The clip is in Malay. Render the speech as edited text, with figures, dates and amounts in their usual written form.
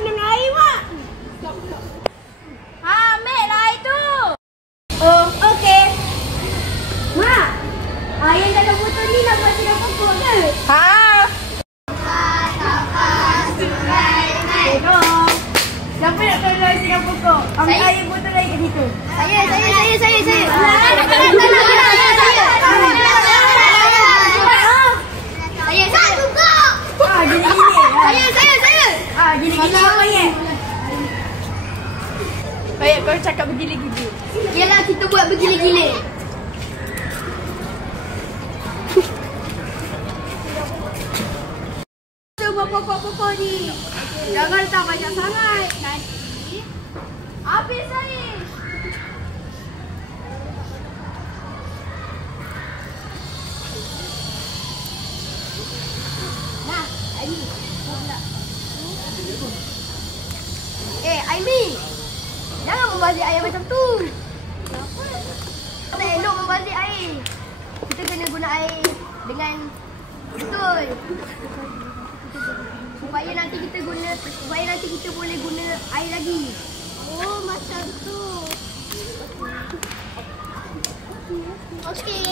penuh dengan air, Mak. Ambil lah itu. Oh, okey. Mak, yang dalam botol ni nak buat siram pokok ke? Ha. Tolong. Siapa nak tolong siram pokok? Ambil air botol air kat situ. Saya. Gini-gini apa ya? Baik, kau cakap bergila-gila. Yelah, kita buat bergila-gila. Kita buat pokok-pokok ni. Jangan letak banyak sangat. Nanti habis air. Nah, Aimi. Aimi. Jangan membazir air macam tu. Tak elok membazir air. Kita kena guna air dengan betul. Supaya nanti kita boleh guna air lagi. Oh, macam tu. Okey.